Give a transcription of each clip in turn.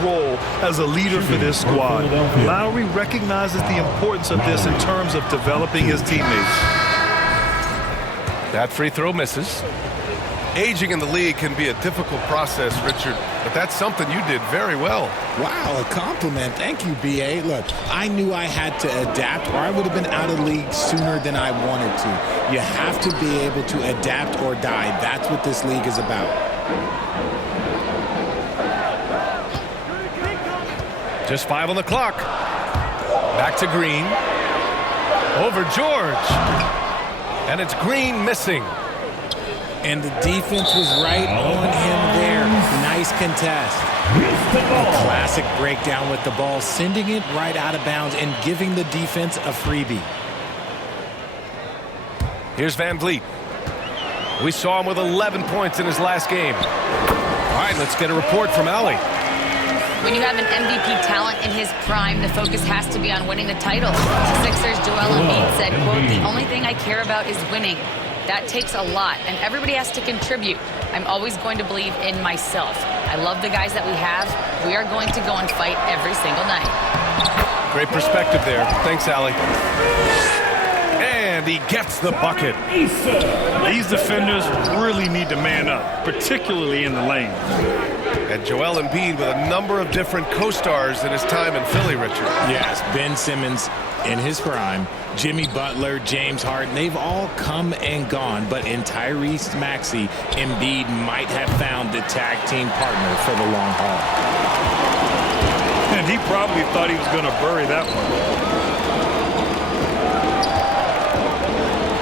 role as a leader for this squad. Lowry recognizes the importance of this in terms of developing his teammates. That free throw misses. Aging in the league can be a difficult process, Richard, but that's something you did very well. Wow, a compliment. Thank you, B.A. Look, I knew I had to adapt or I would have been out of the league sooner than I wanted to. You have to be able to adapt or die. That's what this league is about. Just 5 on the clock. Back to Green. Over George. And it's Green missing. And the defense was right on him there. Nice contest. A classic breakdown with the ball, sending it right out of bounds and giving the defense a freebie. Here's Van Vliet. We saw him with 11 points in his last game. All right, let's get a report from Allie. When you have an MVP talent in his prime, the focus has to be on winning the title. Sixers Joel Embiid said, quote, "The only thing I care about is winning. That takes a lot, and everybody has to contribute. I'm always going to believe in myself. I love the guys that we have. We are going to go and fight every single night." Great perspective there. Thanks, Allie. And he gets the bucket. These defenders really need to man up, particularly in the lane. And Joel Embiid with a number of different co-stars in his time in Philly, Richard. Yes, Ben Simmons in his prime, Jimmy Butler, James Harden, they've all come and gone. But in Tyrese Maxey, Embiid might have found the tag team partner for the long haul. And he probably thought he was going to bury that one.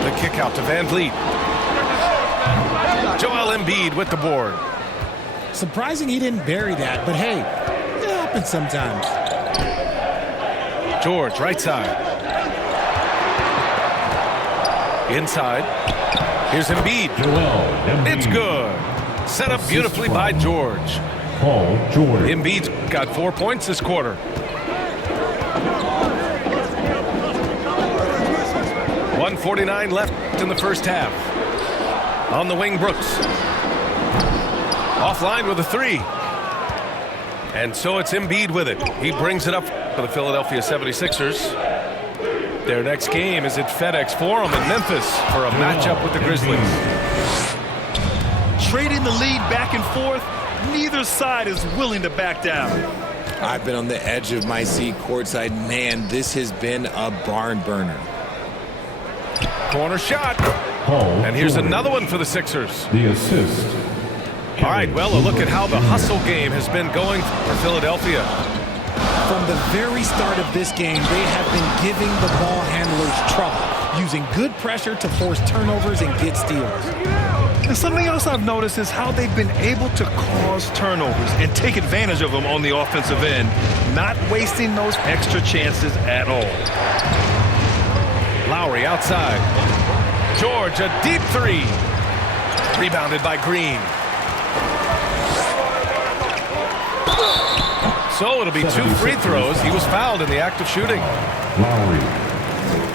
The kick out to Van Vliet. Joel Embiid with the board. Surprising he didn't bury that, but hey, it happens sometimes. George, right side. Inside. Here's Embiid. It's good. Set up beautifully by George. Paul George. Embiid's got 4 points this quarter. 1:49 left in the first half. On the wing, Brooks. Offline with a three. And so it's Embiid with it. He brings it up for the Philadelphia 76ers. Their next game is at FedEx Forum in Memphis for a matchup with the Grizzlies. Trading the lead back and forth, neither side is willing to back down. I've been on the edge of my seat courtside. Man, this has been a barn burner. Corner shot. Paul And here's George. another one for the Sixers. The assist. All right, well, a look at how the hustle game has been going for Philadelphia. From the very start of this game, they have been giving the ball handlers trouble, using good pressure to force turnovers and get steals. And something else I've noticed is how they've been able to cause turnovers and take advantage of them on the offensive end, not wasting those extra chances at all. Lowry outside. George, a deep three. Rebounded by Green. So it'll be 2 free throws. He was fouled in the act of shooting. Lowry.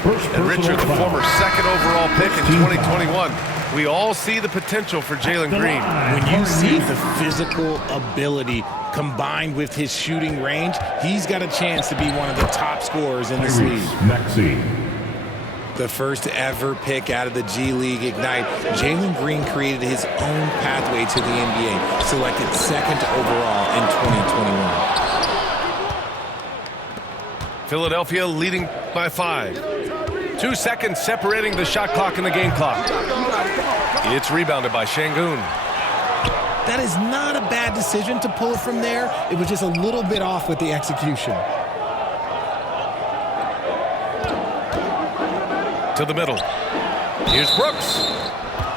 First And Richard, the personal foul. former second overall pick in 2021. We all see the potential for Jalen Green. When you see the physical ability combined with his shooting range, he's got a chance to be one of the top scorers in this league. Tyrese Maxey. The first ever pick out of the G League Ignite, Jalen Green created his own pathway to the NBA, selected second overall in 2021. Philadelphia leading by 5. 2 seconds separating the shot clock and the game clock. It's rebounded by Şengün. That is not a bad decision to pull it from there. It was just a little bit off with the execution. To the middle. Here's Brooks.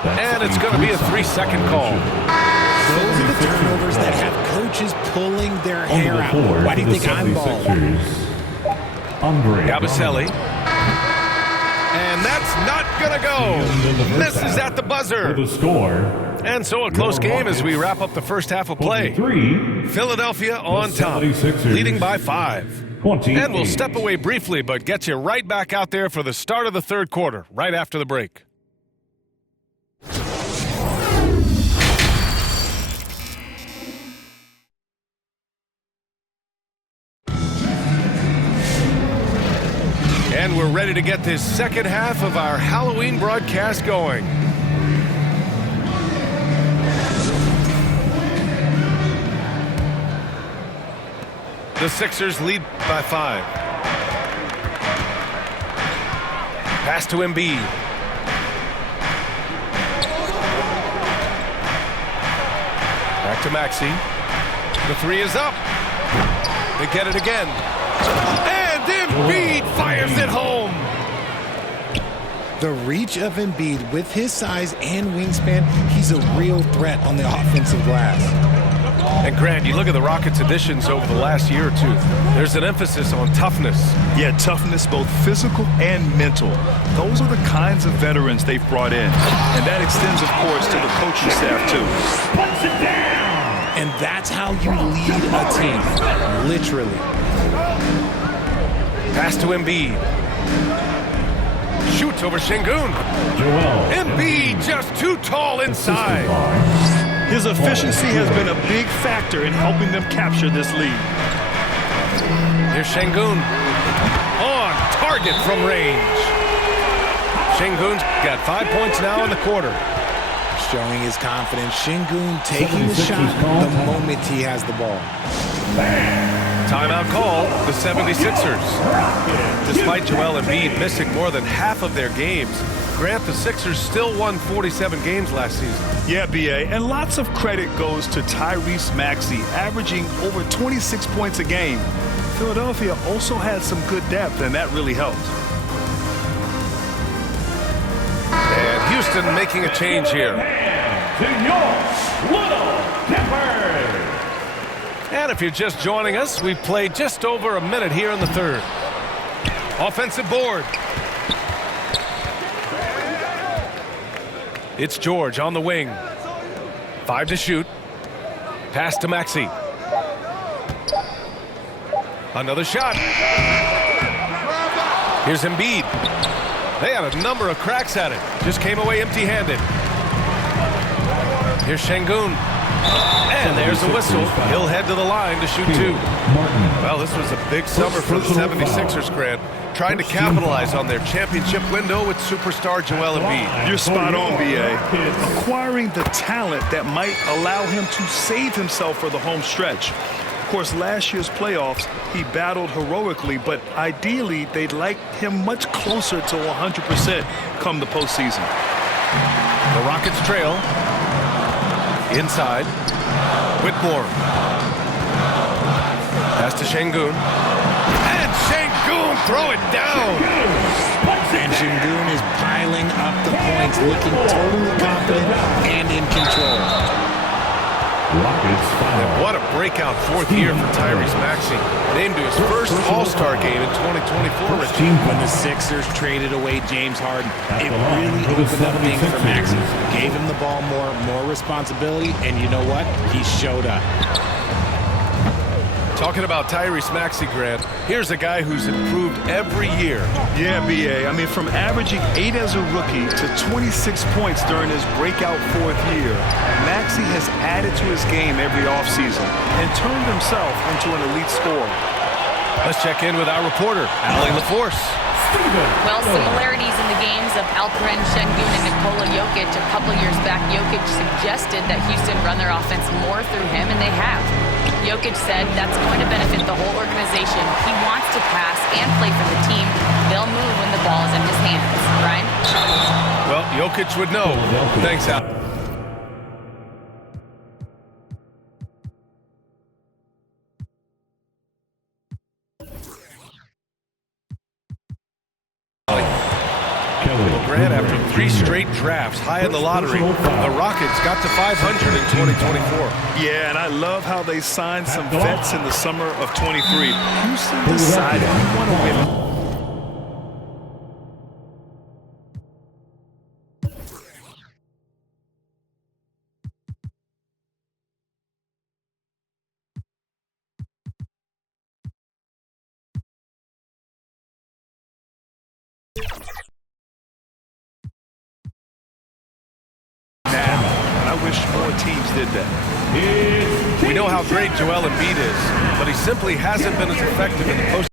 And it's going to be a 3-second call. Those are the turnovers that have coaches pulling their hair out. Why do you think I'm balling? Andre Yabusele. And that's not going to go. Misses at the buzzer. the score. And so a close game as we wrap up the first half of play. 3. Philadelphia on top, 76ers. leading by 5. 28. And we'll step away briefly, but get you right back out there for the start of the third quarter, right after the break. we're ready to get this second half of our Halloween broadcast going. The Sixers lead by 5. Pass to Embiid. Back to Maxey. The 3 is up. They get it again. And Embiid fires it home. The reach of Embiid with his size and wingspan, he's a real threat on the offensive glass. And Grant, you look at the Rockets' additions over the last year or two. There's an emphasis on toughness. Yeah, toughness, both physical and mental. Those are the kinds of veterans they've brought in. And that extends, of course, to the coaching staff, too. And that's how you lead a team, literally. Pass to Embiid. Shoots over Şengün. Joel. Embiid just too tall inside. His efficiency has been a big factor in helping them capture this lead. Here's Şengün. On target from range. Şengün's got 5 points now in the quarter. Showing his confidence. Şengün taking the shot the moment he has the ball. Timeout call, the 76ers. Despite Joel Embiid missing more than half of their games, Grant, the Sixers still won 47 games last season. Yeah, B.A., and lots of credit goes to Tyrese Maxey, averaging over 26 points a game. Philadelphia also had some good depth, and that really helped. And Houston making a change here. And if you're just joining us, we've played just over a minute here in the third. Offensive board. It's George on the wing. 5 to shoot. Pass to Maxey. Another shot. Here's Embiid. They had a number of cracks at it. Just came away empty-handed. Here's Şengün. And there's the whistle. He'll head to the line to shoot 2. Well, this was a big summer for the 76ers, Grant. Trying to capitalize on their championship window with superstar Joel Embiid. You're spot on, B.A. Acquiring the talent that might allow him to save himself for the home stretch. Of course, last year's playoffs, he battled heroically, but ideally, they'd like him much closer to 100% come the postseason. The Rockets trail. Inside. Whitmore. Pass to Şengün. And Şengün throw it down. And Şengün is piling up the points, looking totally confident and in control. Rockets foul. And what a breakout fourth year for Tyrese Maxey. Named to his first All-Star game in 2024, Richie. When the Sixers traded away James Harden, it really opened up things for Maxey. Gave him the ball more responsibility, and you know what? He showed up. Talking about Tyrese Maxey, Grant, here's a guy who's improved every year. Yeah, B.A. I mean, from averaging 8 as a rookie to 26 points during his breakout fourth year, Maxey has added to his game every offseason and turned himself into an elite scorer. Let's check in with our reporter, Allie LaForce. Well, similarities in the games of Alperen Şengün and Nikola Jokic a couple years back. Jokic suggested that Houston run their offense more through him, and they have. Jokic said that's going to benefit the whole organization. He wants to pass and play for the team. They'll move when the ball is in his hands. Ryan? Well, Jokic would know. Thanks, Al. Grant, after 3 straight drafts high in the lottery, the Rockets got to 500 in 2024. Yeah, and I love how they signed some vets in the summer of 23. Houston decided we want to win. I wish more teams did that. We know how great Joel Embiid is, but he simply hasn't been as effective in the postseason.